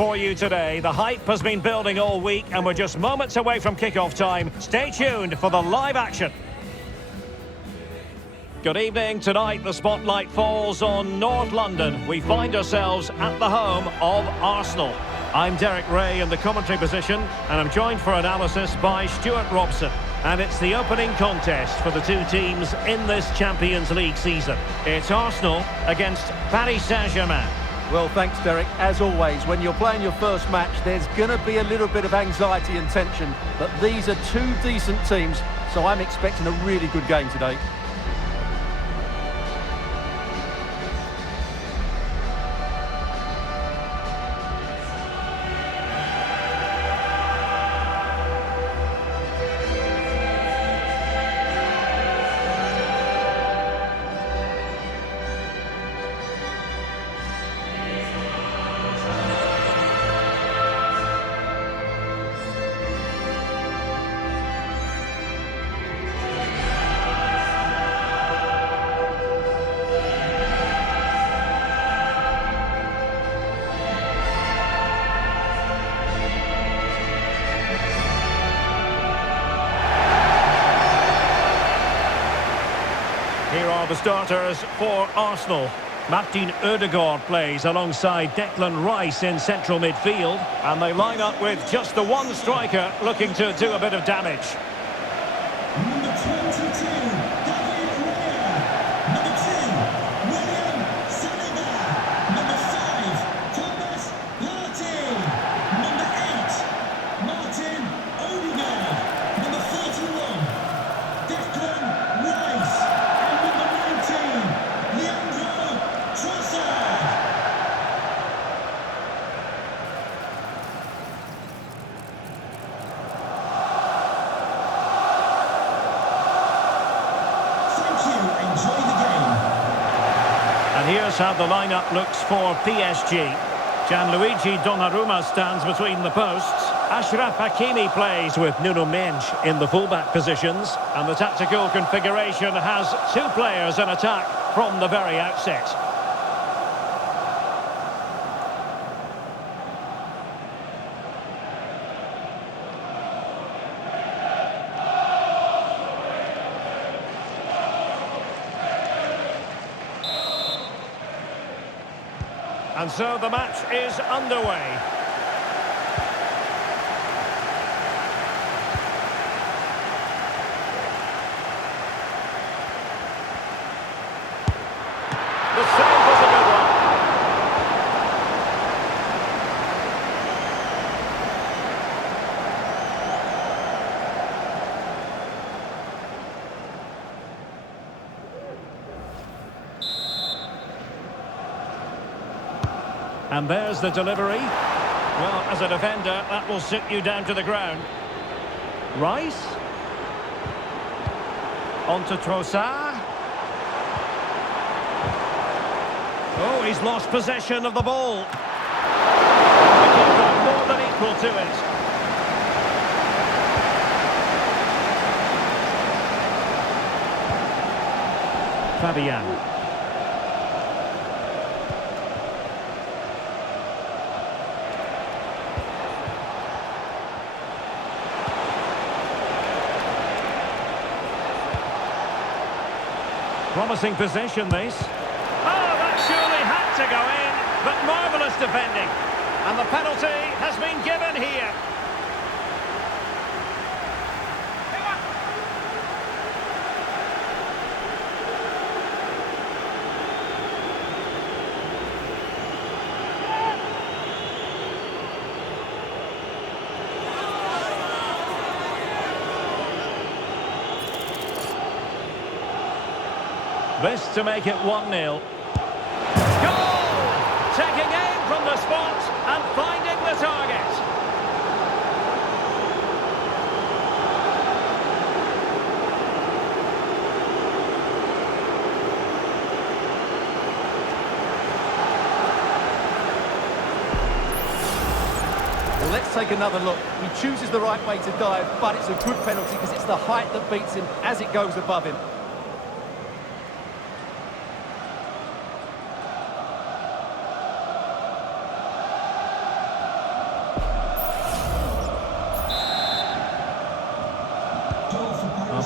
for you today. The hype has been building all week and we're just moments away from kick-off time. Stay tuned for the live action. Good evening. Tonight the spotlight falls on North London. We find ourselves at the home of Arsenal. I'm Derek Ray in the commentary position and I'm joined for analysis by Stuart Robson. And it's the opening contest for the two teams in this Champions League season. It's Arsenal against Paris Saint-Germain. Well, thanks, Derek. As always, when you're playing your first match, there's going to be a little bit of anxiety and tension. But these are two decent teams, so I'm expecting a really good game today. Here are the starters for Arsenal. Martin Ødegaard plays alongside Declan Rice in central midfield. And they line up with just the one striker looking to do a bit of damage. Number 22, David Raya. Number 2, William Saliba. Number 5, Thomas Partey. Number 8, Martin Ødegaard. Number 41, Declan Rice. And here's how the lineup looks for PSG. Gianluigi Donnarumma stands between the posts. Achraf Hakimi plays with Nuno Mendes in the fullback positions. And the tactical configuration has two players in attack from the very outset. And so the match is underway. The save was a good one. And there's the delivery. Well, as a defender, that will sit you down to the ground. Rice. On to Trossard. Oh, he's lost possession of the ball. The keeper more than equal to it. Fabian. Promising possession, this. Oh, that surely had to go in, but marvellous defending. And the penalty has been given here. This to make it 1-0. Goal! Taking aim from the spot and finding the target. Well, let's take another look. He chooses the right way to dive, but it's a good penalty because it's the height that beats him as it goes above him.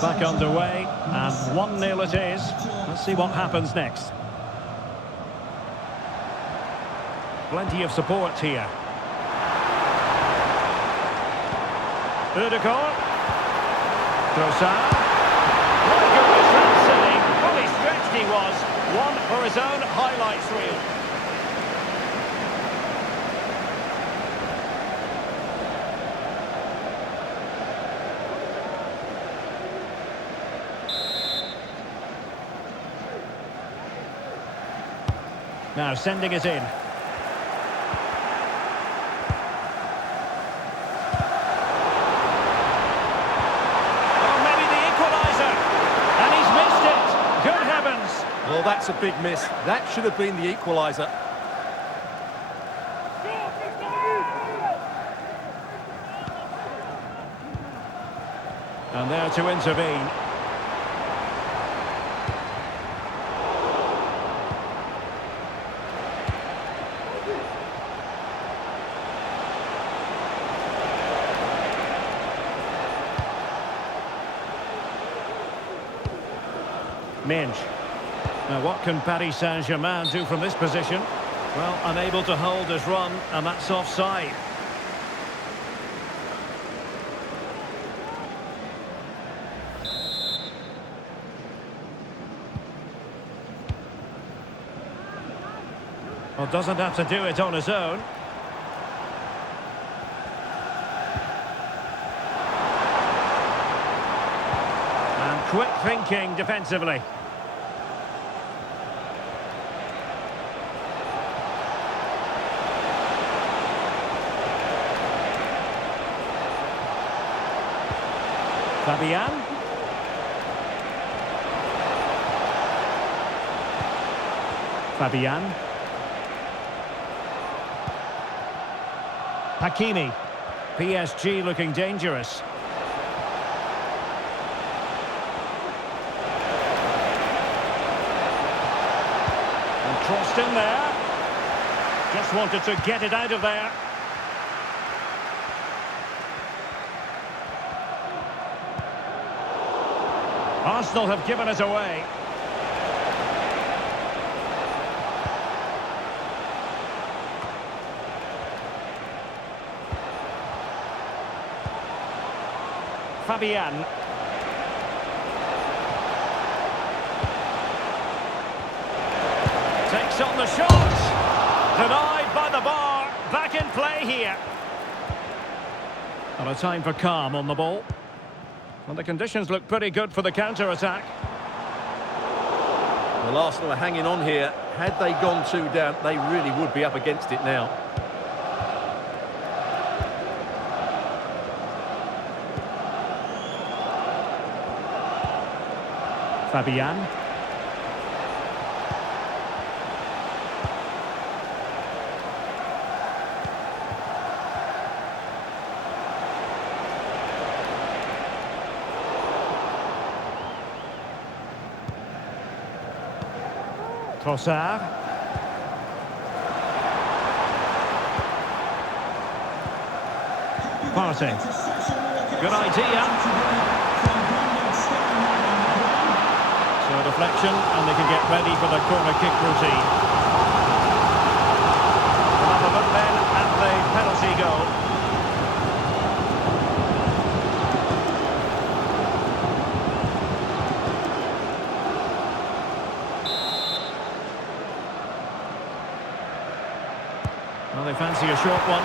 back underway, and 1-0 it is. Let's see what happens next. Plenty of support here. Ødegaard. Trossard. My goodness, that's silly. Fully stretched he was. One for his own highlights reel. Now sending it in. Well, that's a big miss. That should have been the equaliser. And there to intervene. Minge. Now, what can Paris Saint-Germain do from this position? Well, unable to hold his run, and that's offside. Well, doesn't have to do it on his own. And quick thinking defensively. Fabian. Fabian. Hakimi. PSG looking dangerous. And crossed in there. Just wanted to get it out of there. Arsenal have given it away. Fabian. Takes on the shot. Denied by the bar. Back in play here. And a time for calm on the ball. Well, the conditions look pretty good for the counter-attack. Well, Arsenal are hanging on here. Had they gone 2 down, they really would be up against it now. Fabian. Trossard. Partey. Good idea. So a deflection, and they can get ready for the corner kick routine. We'll have a look then at the penalty goal. Well, they fancy a short one.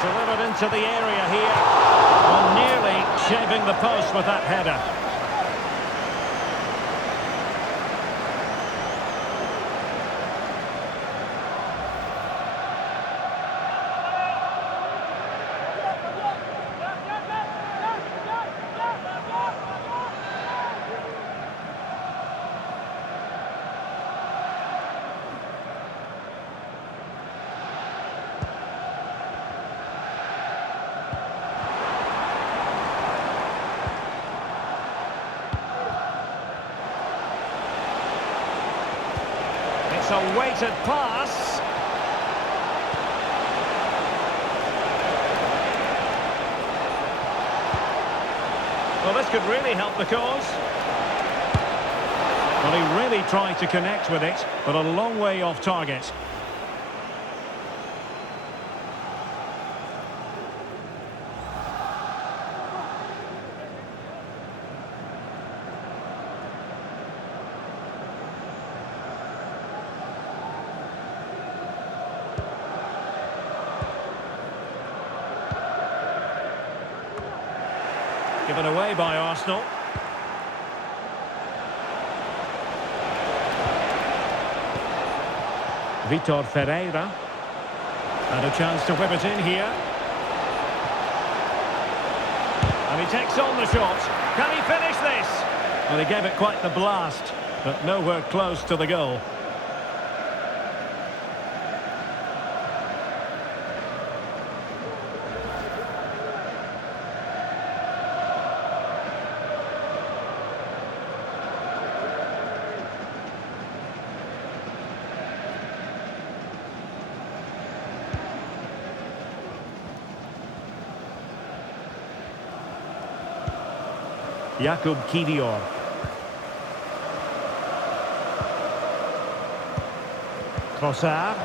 Delivered into the area here. Well, nearly shaving the post with that header. It's a weighted pass. Well, this could really help the cause. Well, he really tried to connect with it, but a long way off target. Given away by Arsenal. Vitor Ferreira. And a chance to whip it in here. And he takes on the shot. Can he finish this? Well, he gave it quite the blast, but nowhere close to the goal. Jakub Kivior. Trossard.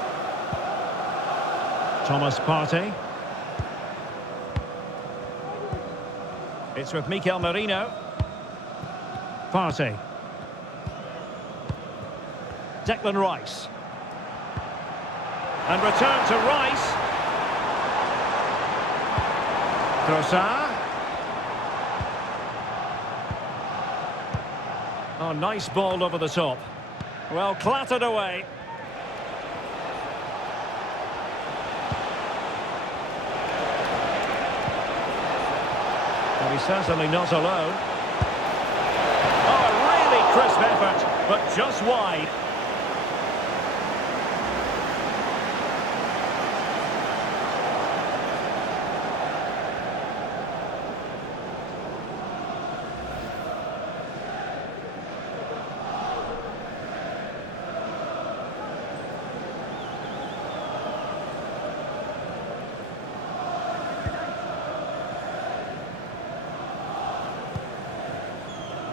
Thomas Partey. It's with Mikel Merino. Partey. Declan Rice. And return to Rice. Trossard. Oh, nice ball over the top. Well, clattered away. Well, he's certainly not alone. Oh, a really crisp effort, but just wide.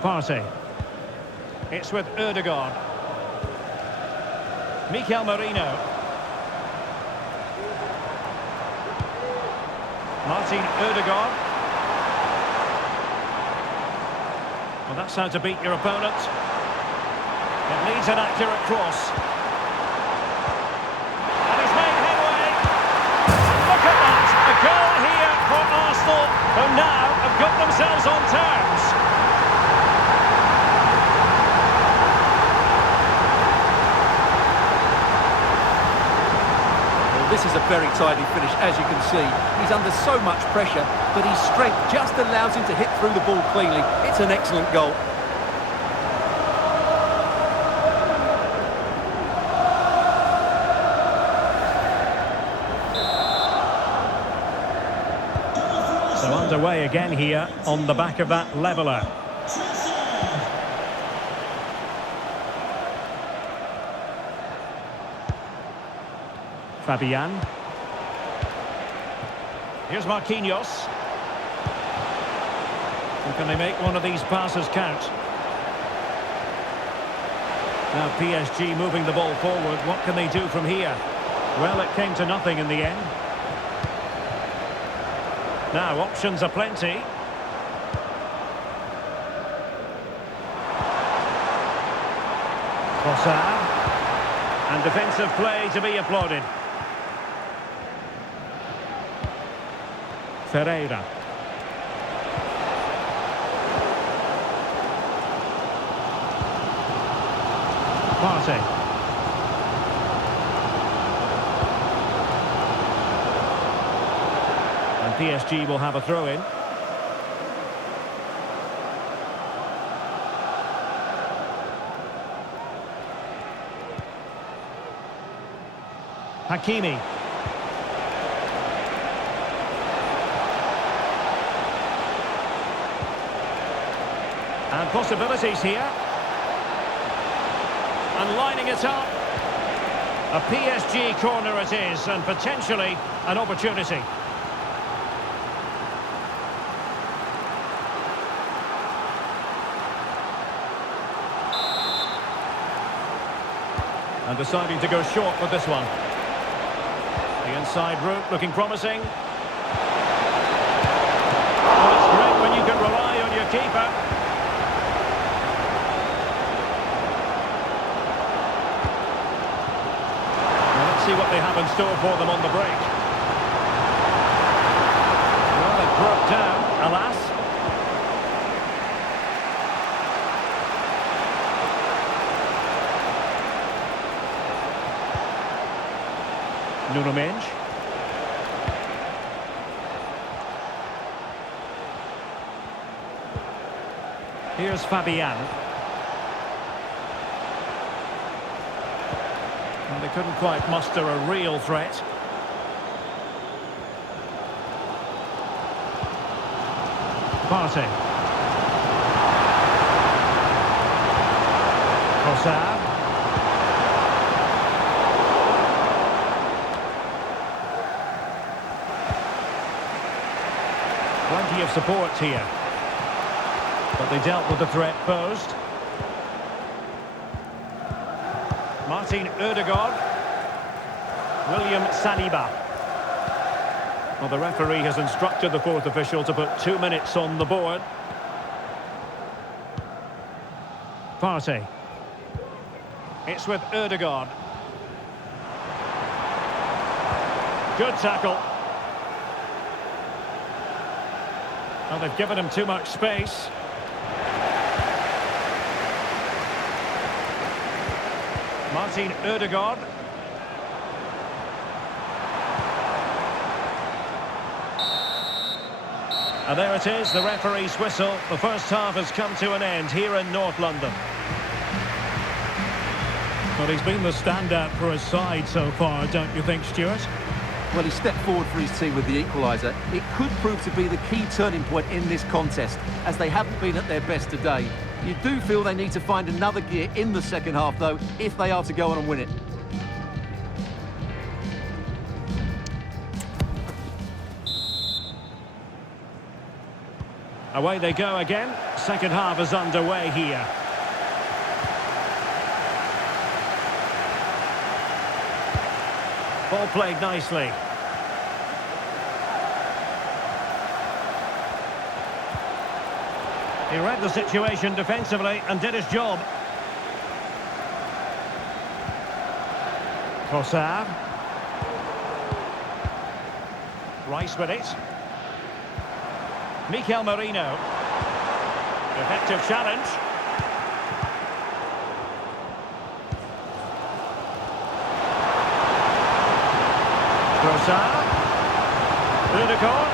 Partey. It's with Ødegaard. Mikel Merino. Martin Ødegaard. Well, that's how to beat your opponent. It needs an accurate cross. And he's made headway. Look at that! A goal here for Arsenal, who now have got themselves on terms. This is a very tidy finish, as you can see. He's under so much pressure, but his strength just allows him to hit through the ball cleanly. It's an excellent goal. So underway again here on the back of that leveller. Fabian. Here's Marquinhos. And can they make one of these passes count? Now PSG moving the ball forward. What can they do from here? Well, it came to nothing in the end. Now, options are plenty. Trossard. And defensive play to be applauded. Ferreira. Partey. And PSG will have a throw-in. Hakimi. And possibilities here. And lining it up. A PSG corner it is, and potentially an opportunity. And deciding to go short with this one. The inside route looking promising. Well, it's great when you can rely on your keeper. Well, let's see what they have in store for them on the break. Well, it broke down, alas. Nuno Mendes. Here's Fabian. Well, they couldn't quite muster a real threat. Partey. Trossard. Plenty of support here. But they dealt with the threat posed. Martin Ødegaard. William Saliba. Well, the referee has instructed the fourth official to put 2 minutes on the board. Partey. It's with Ødegaard. Good tackle. Well, they've given him too much space. Martin Ødegaard. And there it is, the referee's whistle. The first half has come to an end here in North London. Well, he's been the standout for his side so far, don't you think, Stuart? Well, he stepped forward for his team with the equaliser. It could prove to be the key turning point in this contest, as they haven't been at their best today. You do feel they need to find another gear in the second half, though, if they are to go on and win it. Away they go again. Second half is underway here. Ball played nicely. He read the situation defensively and did his job. Trossard. Rice with it. Mikel Merino. Effective challenge. Trossard. Ødegaard.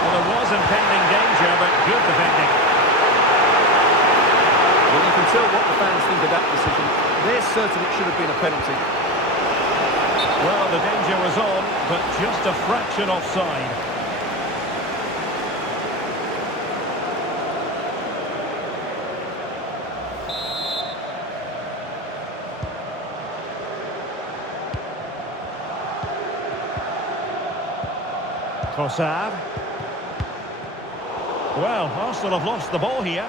Well, there was impending danger, but good defending. Well, you can tell what the fans think of that decision. They're certain it should have been a penalty. Well, the danger was on, but just a fraction offside. Trossard. Well, Arsenal have lost the ball here.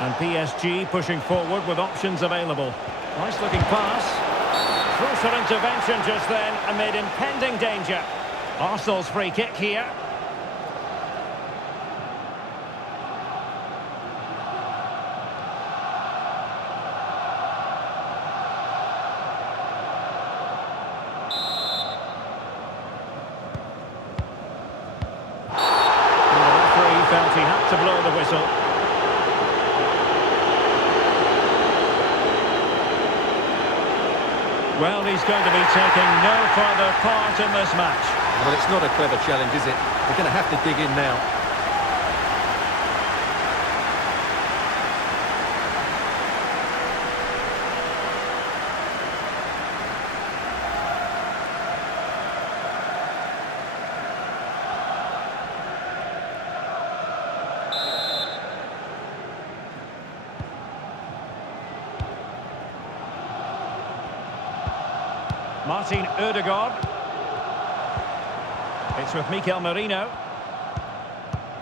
And PSG pushing forward with options available. Nice looking pass. Crucial intervention just then amid impending danger. Arsenal's free kick here. And the referee felt he had to blow the whistle. Well, he's going to be taking no further part in this match. Well, it's not a clever challenge, is it? They're going to have to dig in now. Martin Ødegaard. It's with Mikel Merino.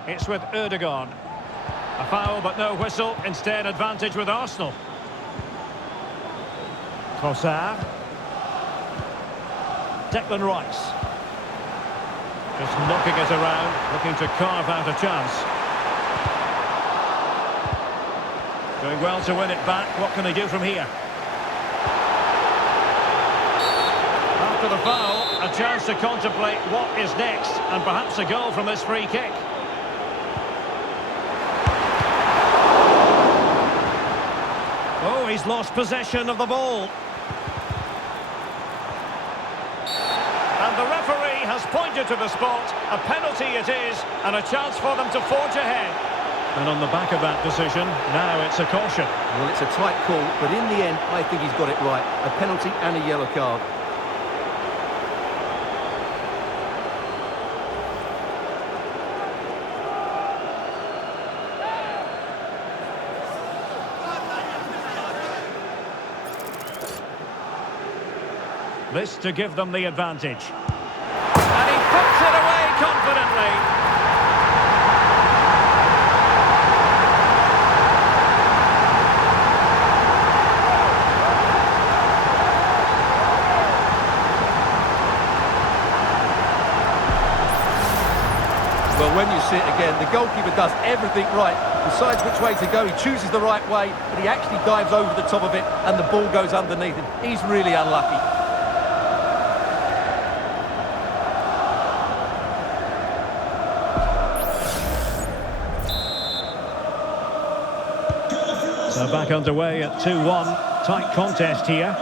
It's with Ødegaard. A foul, but no whistle. Instead, advantage with Arsenal. Trossard. Declan Rice. Just knocking it around, looking to carve out a chance. Doing well to win it back. What can they do from here? After the foul, a chance to contemplate what is next, and perhaps a goal from this free kick. Oh, he's lost possession of the ball. And the referee has pointed to the spot. A penalty it is, and a chance for them to forge ahead. And on the back of that decision, now it's a caution. Well, it's a tight call, but in the end, I think he's got it right. A penalty and a yellow card. This to give them the advantage. And he puts it away confidently. Well, when you see it again, the goalkeeper does everything right. Decides which way to go, he chooses the right way, but he actually dives over the top of it and the ball goes underneath him. He's really unlucky. So back underway at 2-1. Tight contest here.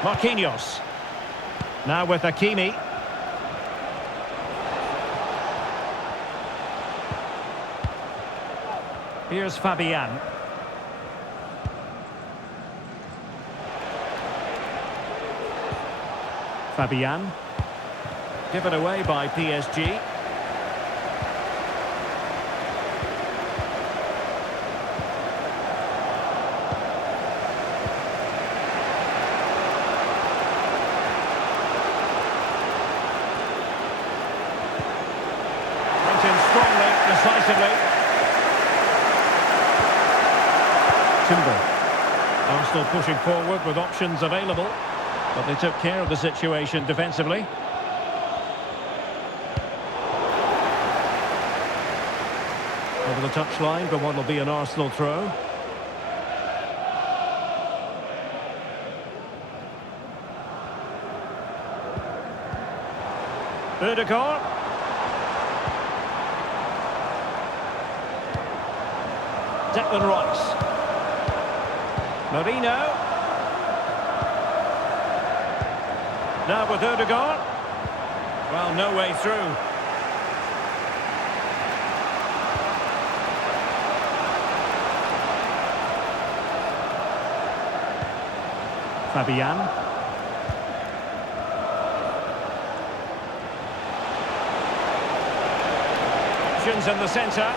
Marquinhos. Now with Hakimi. Here's Fabian. Fabian. Given away by PSG. Went in strongly, decisively. Timber. Arsenal pushing forward with options available, but they took care of the situation defensively. Over the touchline for what will be an Arsenal throw. Ødegaard. Declan Rice. Marino. Now with Ødegaard. Well, no way through. Fabian. Options in the centre.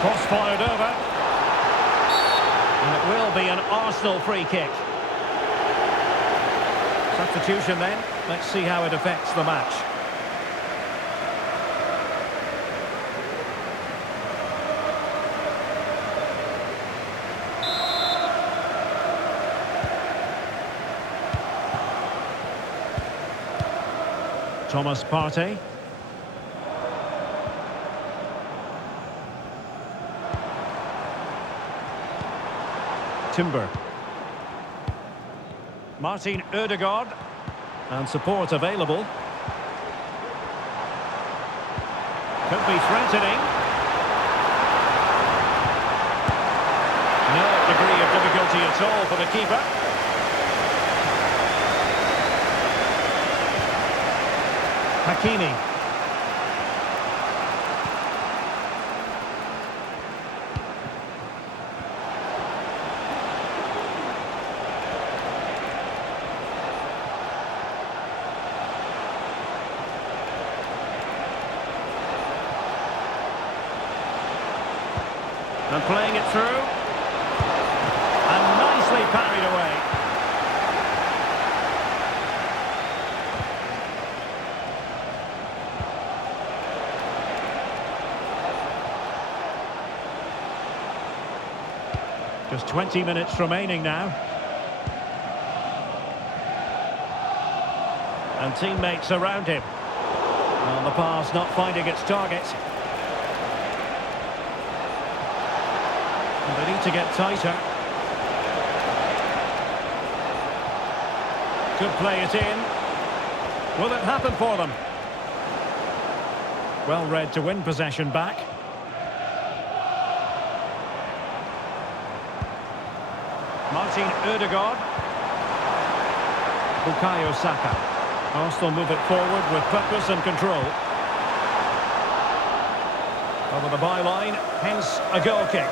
Cross fired over. And it will be an Arsenal free kick. Substitution then. Let's see how it affects the match. Thomas Partey. Timber. Martin Ødegaard. And support available. Could be threatening. No degree of difficulty at all for the keeper. Hakimi. And playing it through. And nicely parried away. Just 20 minutes remaining now. And teammates around him. Well, the pass not finding its target. And they need to get tighter. Could play it in. Will it happen for them? Well read to win possession back. Martin Ødegaard. Bukayo Saka. Arsenal move it forward with purpose and control. Over the byline, hence a goal kick.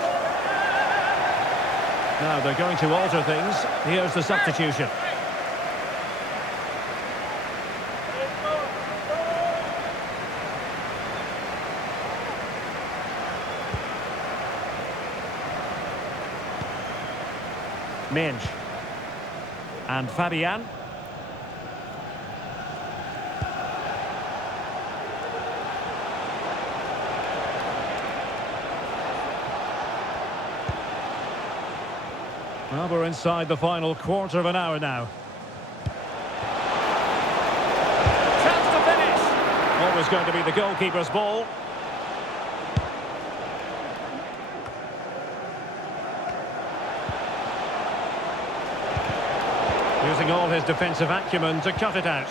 Now they're going to alter things. Here's the substitution. Minge. And Fabian. Well, we're inside the final quarter of an hour now. Chance to finish! Always going to be the goalkeeper's ball. Using all his defensive acumen to cut it out.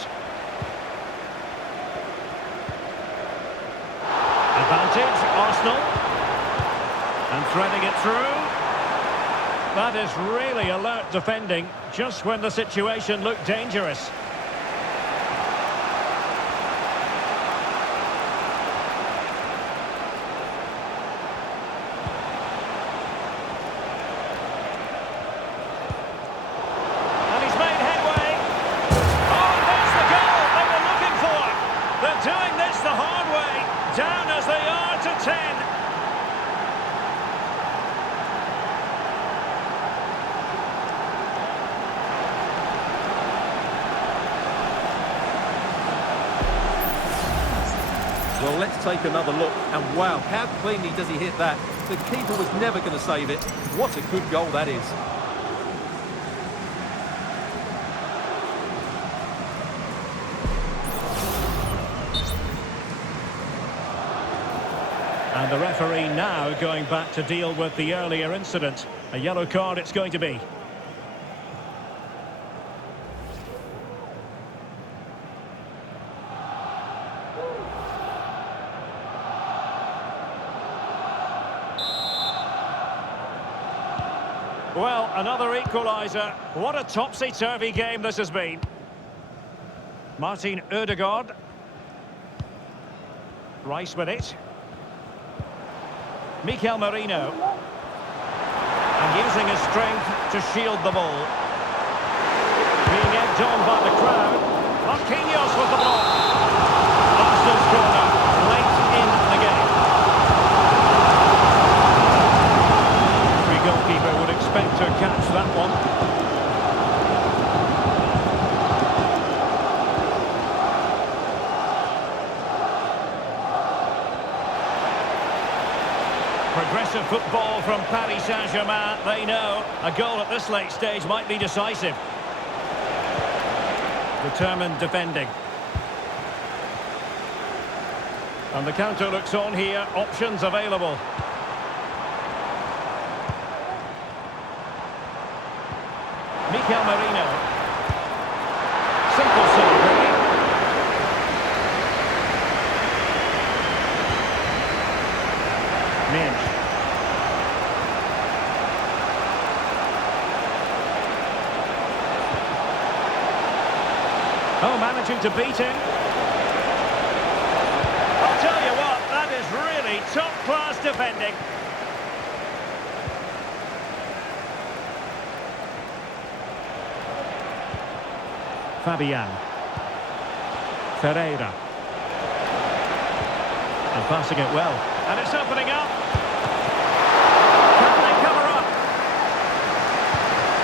Advantage, Arsenal. And threading it through. That is really alert defending, just when the situation looked dangerous. And he's made headway. Oh, there's the goal they were looking for. They're doing this the hard way, down as they are to 10. Well, let's take another look, and wow, how cleanly does he hit that? The keeper was never going to save it. What a good goal that is. And the referee now going back to deal with the earlier incident. A yellow card it's going to be. Well, another equaliser. What a topsy-turvy game this has been. Martin Ødegaard. Rice with it. Mikel Merino. And using his strength to shield the ball. Being egged on by the crowd. Marquinhos with the ball. Arsenal's corner late in the game. Every goalkeeper would expect to catch that one. Progressive football from Paris Saint-Germain. They know a goal at this late stage might be decisive. Determined defending. And the counter looks on here. Options available. Mikel Merino. Simple save, really. Minge. Oh, managing to beat him. I'll tell you what, that is really top-class defending. Fabian. Ferreira. And passing it well. And it's opening up. Can they cover up?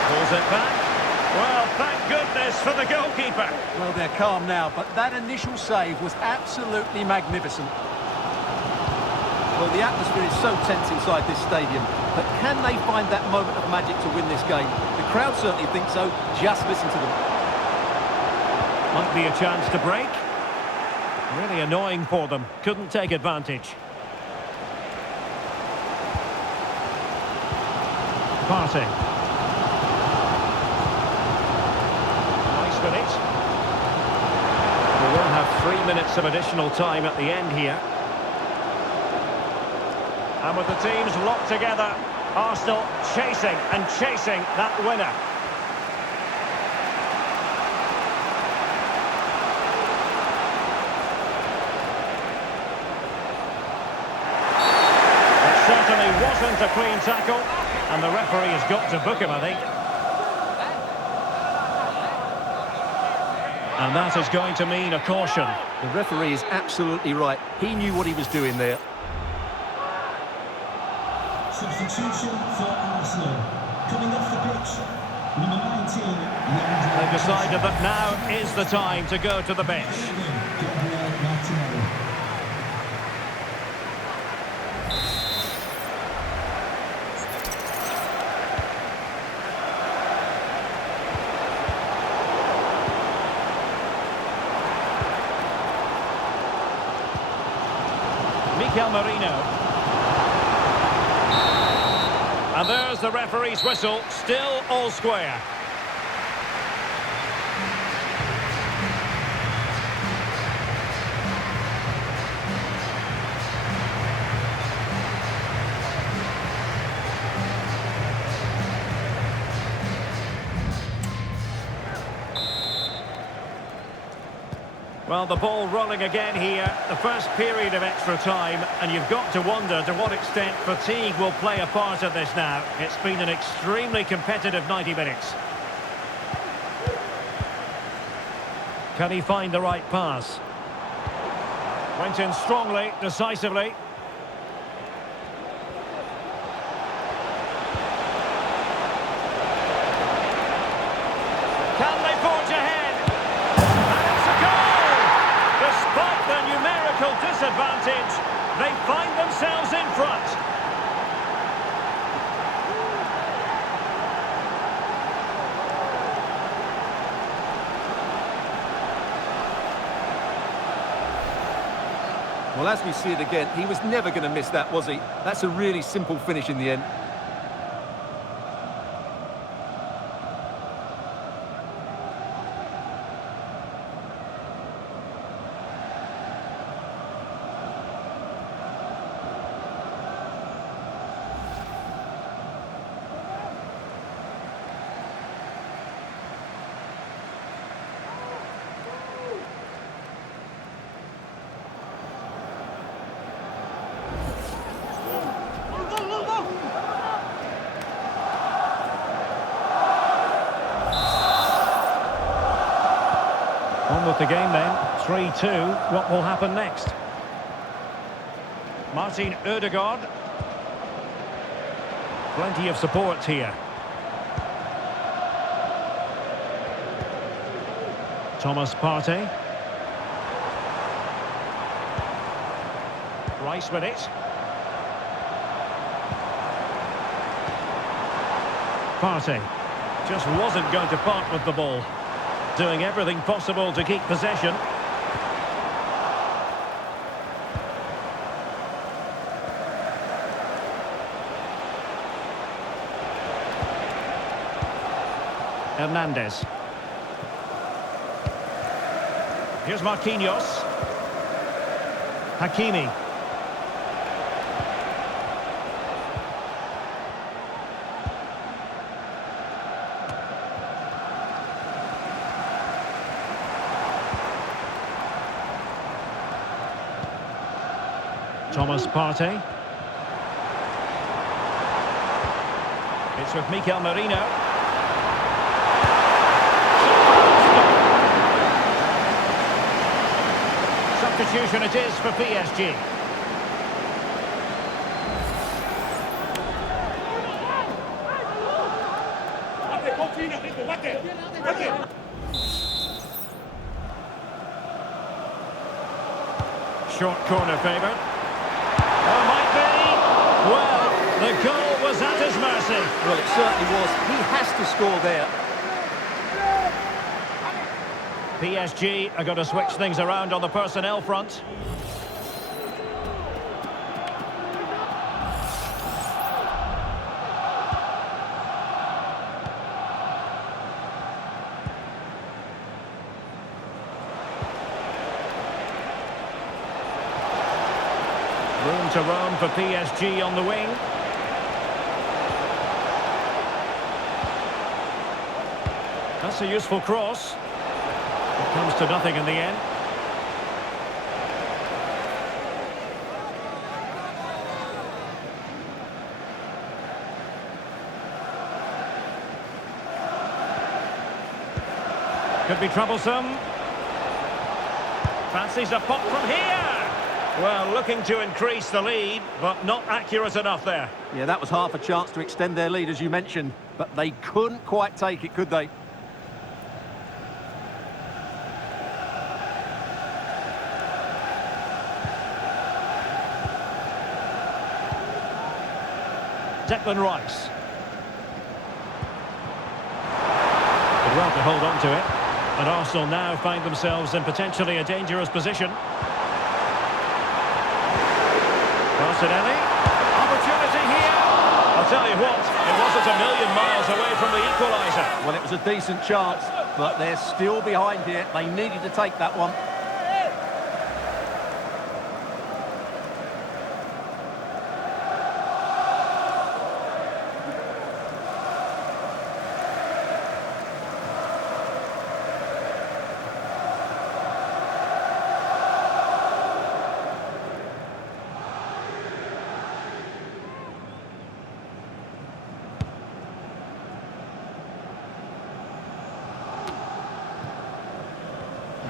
Pulls it back. Well, thank goodness for the goalkeeper. Well, they're calm now, but that initial save was absolutely magnificent. Well, the atmosphere is so tense inside this stadium. But can they find that moment of magic to win this game? The crowd certainly think so. Just listen to them. Might be a chance to break. Really annoying for them. Couldn't take advantage. Partey. Nice with it. We will have 3 minutes of additional time at the end here. And with the teams locked together, Arsenal chasing and chasing that winner. It certainly wasn't a clean tackle, and the referee has got to book him, I think. And that is going to mean a caution. The referee is absolutely right. He knew what he was doing there. Substitution for Arsenal. Coming off the pitch, number 19. They've decided that now is the time to go to the bench. Mikel Merino. And there's the referee's whistle, still all square. Well, the ball rolling again here, the first period of extra time, and you've got to wonder to what extent fatigue will play a part in this now. It's been an extremely competitive 90 minutes. Can he find the right pass? Went in strongly, decisively. Can they forge ahead? Disadvantage, they find themselves in front. Well, as we see it again, he was never going to miss that, was he? That's a really simple finish in the end. On with the game then, 3-2. What will happen next? Martin Ødegaard. Plenty of support here. Thomas Partey. Rice with it. Partey just wasn't going to part with the ball. Doing everything possible to keep possession. Hernandez. Here's Marquinhos. Hakimi. Thomas Partey. It's with Mikel Merino. Substitution it is for PSG. Short corner favoured. Oh, might be. Well, the goal was at his mercy. Well, it certainly was. He has to score there. PSG are going to switch things around on the personnel front. Room to roam for PSG on the wing. That's a useful cross. It comes to nothing in the end. Could be troublesome. Fancies a pop from here. Well, looking to increase the lead, but not accurate enough there. Yeah, that was half a chance to extend their lead, as you mentioned, but they couldn't quite take it, could they? Declan Rice. Did well to hold on to it. And Arsenal now find themselves in potentially a dangerous position. Martinelli. Opportunity here. I'll tell you what, it wasn't a million miles away from the equaliser. Well, it was a decent chance, but they're still behind here. They needed to take that one.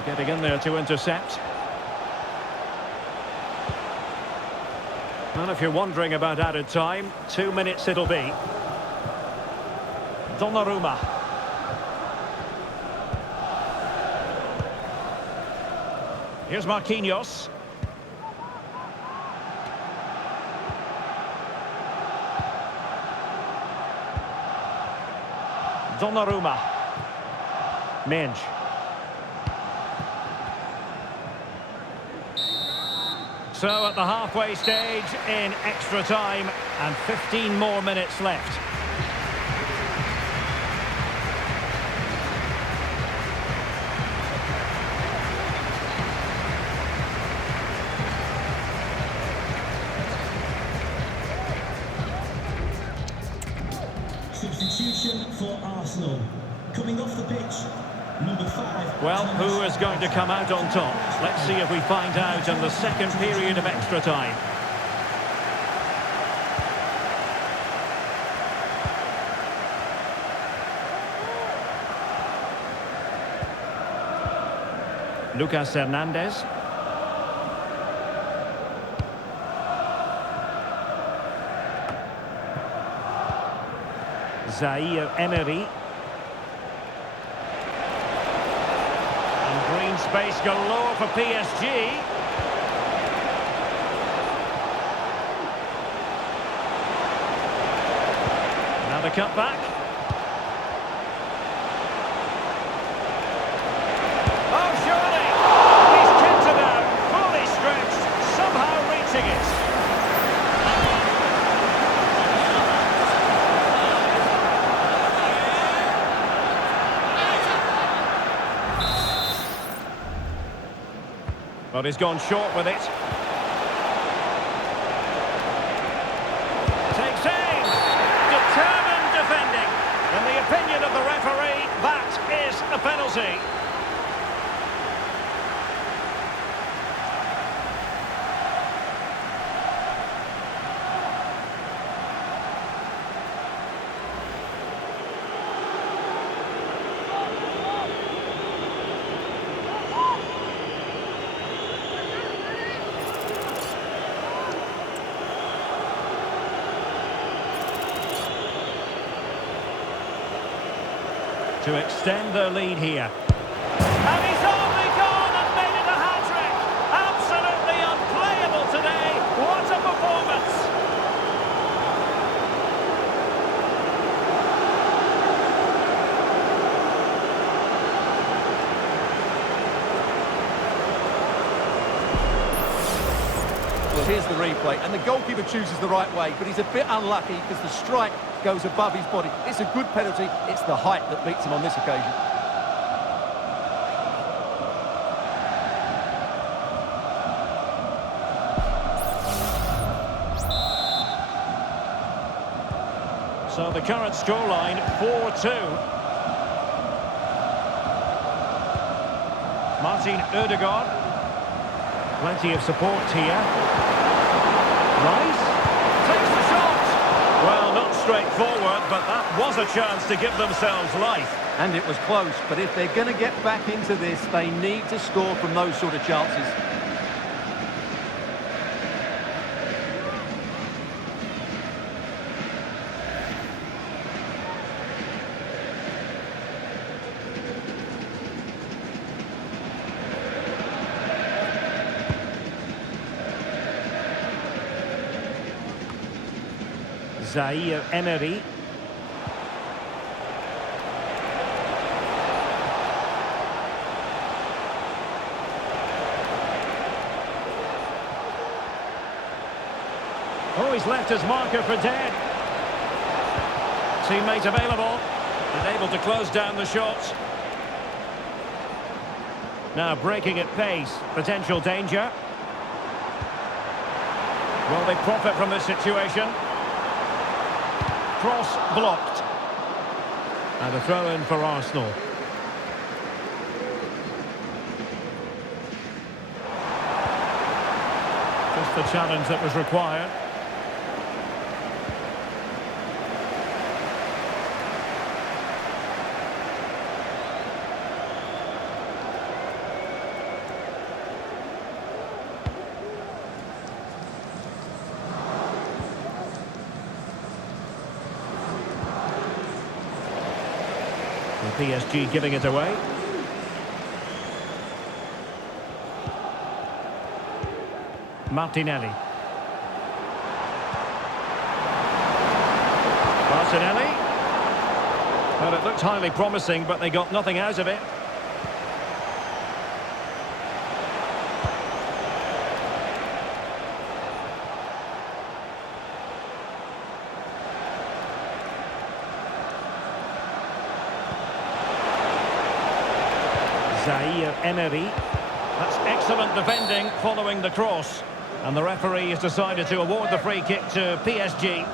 Getting in there to intercept. And if you're wondering about added time, 2 minutes it'll be. Donnarumma. Here's Marquinhos. Donnarumma. Minge. So at the halfway stage in extra time and 15 more minutes left. Substitution for Arsenal. Coming off the pitch, number 5. Well, who is going to come out on top? Let's see if we find out in the second period of extra time. Lucas Hernandez. Zaire Emery. Green space galore for PSG. Another cutback. Oh, surely! He's kept it out, fully stretched, somehow reaching it. But he's gone short with it. Takes aim. Determined defending. In the opinion of the referee, that is a penalty. To extend their lead here. And he's only gone and made it a hat-trick. Absolutely unplayable today. What a performance. Well, here's the replay, and the goalkeeper chooses the right way, but he's a bit unlucky because the strike goes above his body. It's a good penalty. It's the height that beats him on this occasion. So the current scoreline, 4-2. Martin Ødegaard. Plenty of support here. Rice takes the shot. Well, not straightforward, but that was a chance to give themselves life. And it was close, but if they're going to get back into this, they need to score from those sort of chances. Zaire Emery. Oh, he's left his marker for dead. Teammate available and able to close down the shots. Now breaking at pace, potential danger. Will they profit from this situation? Cross blocked. And a throw in for Arsenal. Just the challenge that was required. PSG giving it away. Martinelli. Martinelli. Well, it looked highly promising, but they got nothing out of it. Zaire Emery. That's excellent defending following the cross. And the referee has decided to award the free kick to PSG.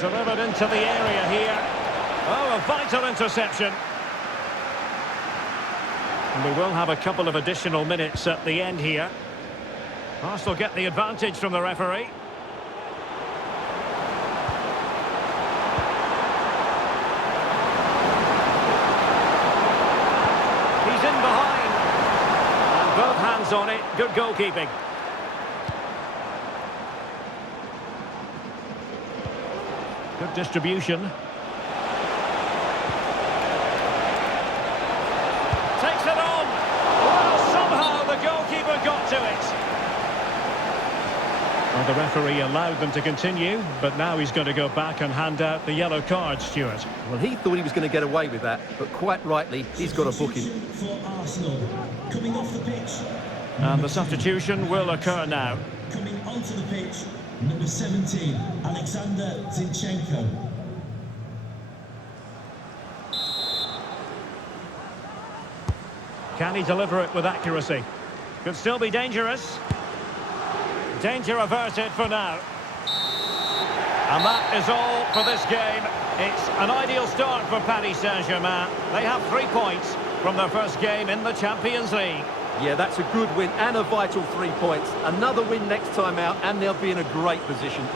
Delivered into the area here. Oh, a vital interception. And we will have a couple of additional minutes at the end here. Arsenal get the advantage from the referee. He's in behind. And both hands on it. Good goalkeeping. Good distribution. Takes it on. Well, somehow the goalkeeper got to it. Well, the referee allowed them to continue, but now he's going to go back and hand out the yellow card, Stuart. Well, he thought he was going to get away with that, but quite rightly, he's got to book him. For Arsenal, coming off the pitch. And the substitution will occur now. Coming onto the pitch, number 17, Alexander Zinchenko. Can he deliver it with accuracy? Could still be dangerous. Danger averted for now. And that is all for this game. It's an ideal start for Paris Saint-Germain. They have 3 points from their first game in the Champions League. Yeah, that's a good win and a vital 3 points. Another win next time out, and they'll be in a great position.